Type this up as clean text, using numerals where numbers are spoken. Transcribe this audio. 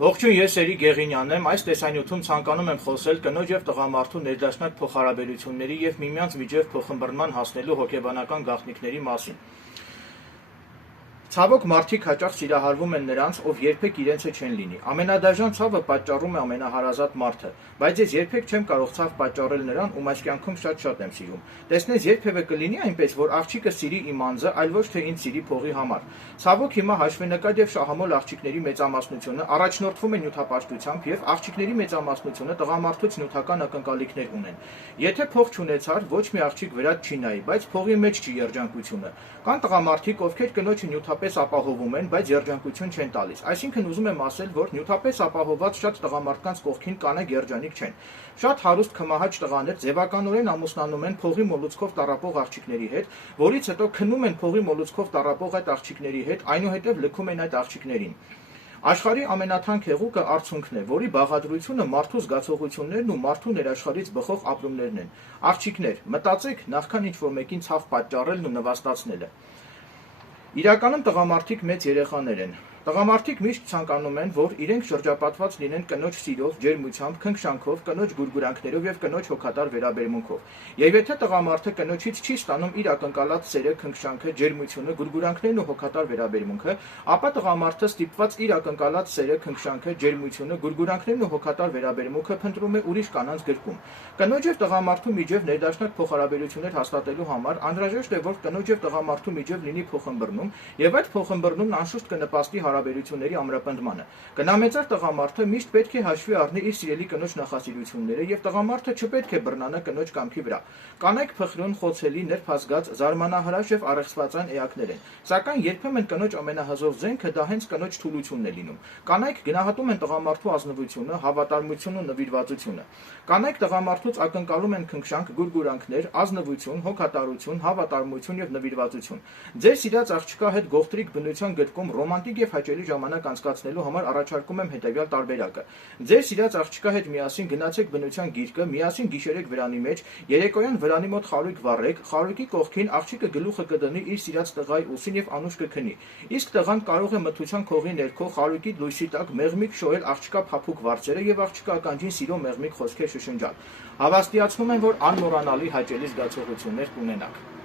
Ողջույն, ես Էրիկ Գեղինյանն եմ, այս տեսանյութում ցանկանում եմ խոսել կնոջ և տղամարդու ներդաշնակ փոխհարաբերությունների և միմյանց միջև փոխըմբռնման հասնելու հոգեբանական գաղտնիքների մասին։ Ցավոք, մարդիկ հաճախ սիրահարվում են նրանց, ով երբեք իրենցը չեն լինի։ Ամենադաժան ցավը պատճառում է ամենահարազատ մարդը, բայց ես երբեք չեմ կարող ցավ պատճառել նրան, ում այս կյանքում շատ եմ սիրում։ Տեսնես, երբևէ կլինի այնպես, որ աղջիկը սիրի իմ անձը, այլ ոչ թե ինձ սիրի փողի համար։ Ցավոք, հիմա հաշվենկատ եւ շահամոլ աղջիկների մեծամասնությունը առաջնորդվում է նյութապաշտությամբ եւ աղջիկների մեծամասնությունը տղամարդուց նյութական ակնկալիքներ ունեն։ Եթե փող չունեցար, ոչ մի աղջիկ վրադ չի նայի, բայց փողի մեջ չի երջանկությունը։ Կան տղամարդիկ, ովքեր կնոջը նյութապես ապահովում են, բայց երջանկություն չեն տալիս։ Այսինքն ուզում եմ ասել, որ նյութապես ապահովված շատ տղամարդկանց կողքին կանայք երջանիկ չեն։ Շատ հարուստ քմահաճ տղաներ ձևականորեն ամուսնանում են փողի մոլուցքով տառապող աղջիկների հետ, որից հետո քնում են փողի մոլուցքով տառապող այդ աղջիկների հետ, այնուհետև լքում են այդ աղջիկներին։ Աշխարհի ամենաթանկ հեղուկը արցունքն է, որի բաղադրությունը մարդու զգացողություններն ու մարդու ներաշխարհից բխող ապրումներն են։ Աղջիկներ, մտածեք, նախքան ինչ-որ մեկին ցավ պատճառելն ու նվաստացնելը։ Իրականում տղամարդիկ մեծ երեխաներ են։ Տղամարդիկ միշտ ցանկանում են, որ իրենք շրջապատված լինեն կնոջ սիրով, ջերմությամբ, քնքշանքով, կնոջ գուրգուրանքներով եւ կնոջ հոգատար վերաբերմունքով։ Եվ եթե տղամարդը կնոջից չի ստանում իր ակնկալած սերը, քնքշանքը, ջերմությունը, գուրգուրանքներն ու հոգատար վերաբերմունքը, ապա տղամարդը ստիպված իր ակնկալած սերը, քնքշանքը, ջերմությունը, գուրգուրանքներն ու հոգատար վերաբերմունքը փնտրում է ուրիշ կանանց գրկում։ Կնոջ եւ տղամարդու միջև ներդաշնակ փոխհարաբերություններ հաստատելու համար անհրաժեշտ է, որ կնոջ եւ տղամարդու միջև լինի փոխըմբռնում, եւ այդ փոխըմբռնումն անշուշտ կնպաստի հարաբերությունների ամրապնդմանը։ Կնամեծար տղամարդը միշտ պետք է հաշվի առնի իր սիրելի կնոջ նախասիրությունները եւ տղամարդը չպետք է բռնանա կնոջ կամքի վրա։ Կանայք փխրուն, խոցելի, ներփազգած, զարմանահրաշ եւ առեղծվածան էակներ են, սակայն երբեմն կնոջ ամենահզոր զենքը դա հենց կնոջ թուլությունն է լինում։ Կանայք գնահատում են տղամարդու ազնվությունը, հավատարմությունն ու նվիրվածությունը։ Կանայք տղամարդուց ակնկալում են քնքշանք, գուրգուրանքներ, ազնվություն, հոգատարություն, հավատարմություն եւ նվիրվածություն։ Ձեր սիրած աղջկա հետ գողտրիկ բնության գտքում ռոմանտիկ եւ հաճելի ժամանակ անցկացնելու համար առաջարկում եմ հետեւյալ տարբերակը։ Ձեր սիրած աղջկա հետ միասին գնացեք բնության գիրկը, միասին գիշերեք վրանի մեջ, երեկոյան վրանի մոտ խարույկ վառեք, խարույկի կողքին աղջիկը գլուխը կդնի իր սիրած տղայի ուսին եւ անուշ կքնի։ Իսկ տղան կարող է մթության քողի ներքո խարույկի լույսի տակ մեղմիկ շոյել աղջկա փափուկ վարձերը եւ աղջկա ականջին սիրո մեղմիկ խոսքեր շշնջալ։ Հավաստիացնում եմ, որ անմոռանալի հաճելի զգացողություններ կունենաք։